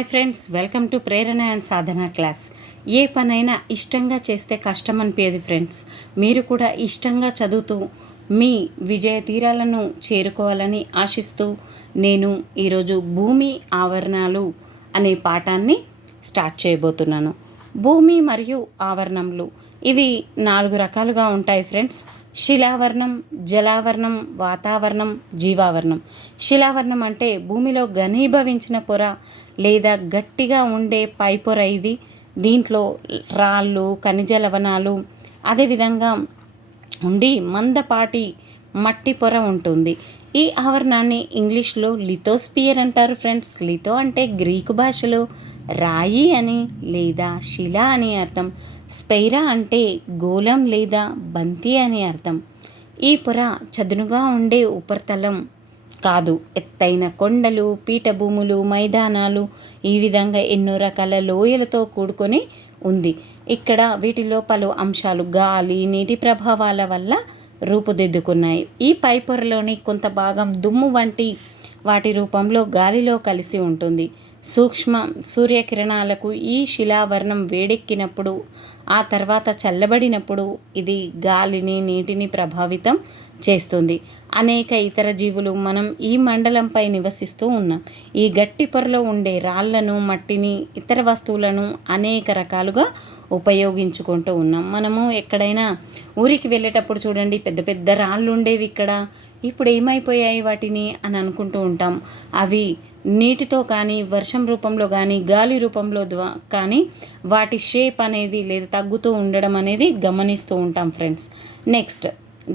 Hi friends, welcome to Prerana and Sadhana class. ఏ పనైనా ఇష్టంగా చేస్తే కష్టం అనిపించదు ఫ్రెండ్స్. మీరు కూడా ఇష్టంగా చదువుతూ మీ విజయ తీరాలను చేరుకోవాలని ఆశిస్తూ నేను ఈరోజు భూమి ఆవరణాలు అనే పాఠాన్ని స్టార్ట్ చేయబోతున్నాను. భూమి మరియు ఆవరణంలు ఇవి 4 రకాలుగా ఉంటాయి ఫ్రెండ్స్. శిలావరణం, జలావరణం, వాతావరణం, జీవావరణం. శిలావరణం అంటే భూమిలో ఘనీభవించిన పొర లేదా గట్టిగా ఉండే పై పొర ఇది. దీంట్లో రాళ్ళు, ఖనిజ లవణాలు అదేవిధంగా ఉండి మందపాటి మట్టి పొర ఉంటుంది. ఈ ఆవరణాన్ని ఇంగ్లీష్లో లిథోస్పియర్ అంటారు ఫ్రెండ్స్. లిథో అంటే గ్రీకు భాషలో రాయి అని లేదా శిల అని అర్థం. స్పైరా అంటే గోళం లేదా బంతి అని అర్థం. ఈ పొర చదునుగా ఉండే ఉపరితలం కాదు, ఎత్తైన కొండలు, పీఠభూములు, మైదానాలు, ఈ విధంగా ఎన్నో రకాల లోయలతో కూడుకొని ఉంది. ఇక్కడ వీటిలో పలు అంశాలు గాలి, నీటి ప్రభావాల వల్ల రూపుదిద్దుకున్నాయి. ఈ పై పొరలోని కొంత భాగం దుమ్ము వంటి వాటి రూపంలో గాలిలో కలిసి ఉంటుంది. సూక్ష్మ సూర్యకిరణాలకు ఈ శిలావరణం వేడెక్కినప్పుడు, ఆ తర్వాత చల్లబడినప్పుడు ఇది గాలిని, నీటిని ప్రభావితం చేస్తుంది. అనేక ఇతర జీవులు మనం ఈ మండలంపై నివసిస్తూ ఉన్నాం. ఈ గట్టి పొరలో ఉండే రాళ్లను, మట్టిని, ఇతర వస్తువులను అనేక రకాలుగా ఉపయోగించుకుంటూ ఉన్నాం. మనము ఎక్కడైనా ఊరికి వెళ్ళేటప్పుడు చూడండి, పెద్ద పెద్ద రాళ్ళు ఉండేవి ఇక్కడ. ఇప్పుడు ఏమైపోయాయి వాటిని అని అనుకుంటూ ఉంటాం. అవి నీటితో కానీ, వర్షం రూపంలో కానీ, గాలి రూపంలో కానీ వాటి షేప్ అనేది లేదా తగ్గుతూ ఉండడం అనేది గమనిస్తూ ఉంటాం ఫ్రెండ్స్. నెక్స్ట్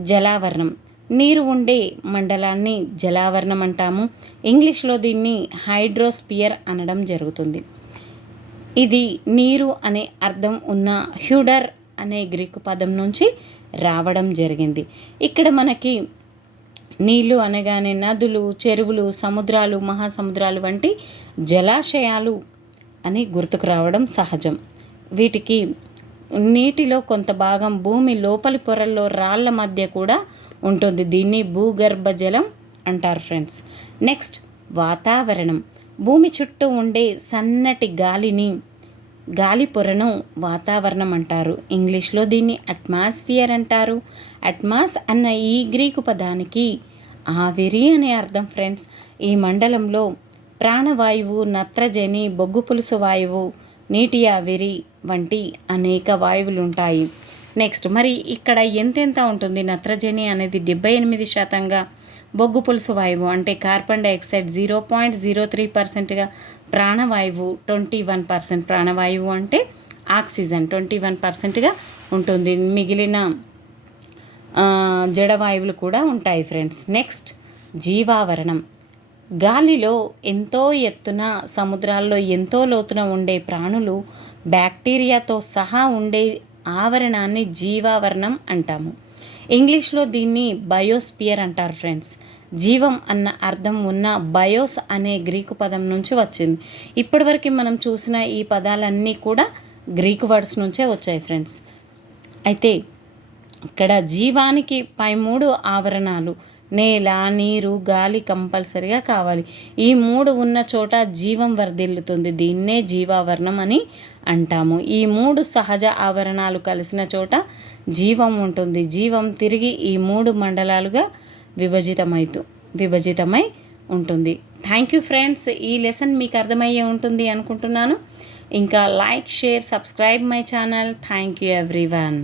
జలావరణం. నీరు ఉండే మండలాన్ని జలావరణం అంటాము. ఇంగ్లీష్లో దీన్ని హైడ్రోస్పియర్ అనడం జరుగుతుంది. ఇది నీరు అనే అర్థం ఉన్న హ్యూడర్ అనే గ్రీకు పదం నుంచి రావడం జరిగింది. ఇక్కడ మనకి నీళ్లు అనగానే నదులు, చెరువులు, సముద్రాలు, మహాసముద్రాలు వంటి జలాశయాలు అని గుర్తుకు రావడం సహజం. వీటికి నీటిలో కొంత భాగం భూమి లోపలి పొరల్లో రాళ్ల మధ్య కూడా ఉంటుంది. దీన్ని భూగర్భ జలం అంటారు ఫ్రెండ్స్. నెక్స్ట్ వాతావరణం. భూమి చుట్టూ ఉండే సన్నటి గాలి పొరను వాతావరణం అంటారు. ఇంగ్లీష్లో దీన్ని అట్మాస్ఫియర్ అంటారు. అట్మాస్ అన్న ఈ గ్రీకు పదానికి ఆవిరి అనే అర్థం ఫ్రెండ్స్. ఈ మండలంలో ప్రాణవాయువు, నత్రజని, బొగ్గు పులుసు వాయువు, నీటి ఆవిరి వంటి అనేక వాయువులు ఉంటాయి. నెక్స్ట్ మరి ఇక్కడ ఎంతెంత ఉంటుంది? నత్రజని అనేది 78%గా, బొగ్గు పులుసు వాయువు అంటే కార్బన్ డైఆక్సైడ్ 0.03%గా, ప్రాణవాయువు 21%. ప్రాణవాయువు అంటే ఆక్సిజన్ 21%గా ఉంటుంది. మిగిలిన జడవాయువులు కూడా ఉంటాయి ఫ్రెండ్స్. నెక్స్ట్ జీవావరణం. గాలిలో ఎంతో ఎత్తున, సముద్రాల్లో ఎంతో లోతున ఉండే ప్రాణులు, బ్యాక్టీరియాతో సహా ఉండే ఆవరణాన్ని జీవావరణం అంటాము. ఇంగ్లీష్లో దీన్ని బయోస్పియర్ అంటారు ఫ్రెండ్స్. జీవం అన్న అర్థం ఉన్న బయోస్ అనే గ్రీకు పదం నుంచి వచ్చింది. ఇప్పటివరకు మనం చూసిన ఈ పదాలన్నీ కూడా గ్రీకు వర్డ్స్ నుంచే వచ్చాయి ఫ్రెండ్స్. అయితే ఇక్కడ జీవానికి పై 3 ఆవరణాలు నేల, నీరు, గాలి కంపల్సరిగా కావాలి. ఈ 3 ఉన్న చోట జీవం వర్ధిల్లుతుంది. దీన్నే జీవావరణం అని అంటాము. ఈ 3 సహజ ఆవరణాలు కలిసిన చోట జీవం ఉంటుంది. జీవం తిరిగి ఈ 3 మండలాలుగా విభజితమై ఉంటుంది. Thank you friends. ఈ లెసన్ మీకు అర్థమయ్యే ఉంటుంది అనుకుంటున్నాను. ఇంకా like, share, subscribe my channel. Thank you everyone.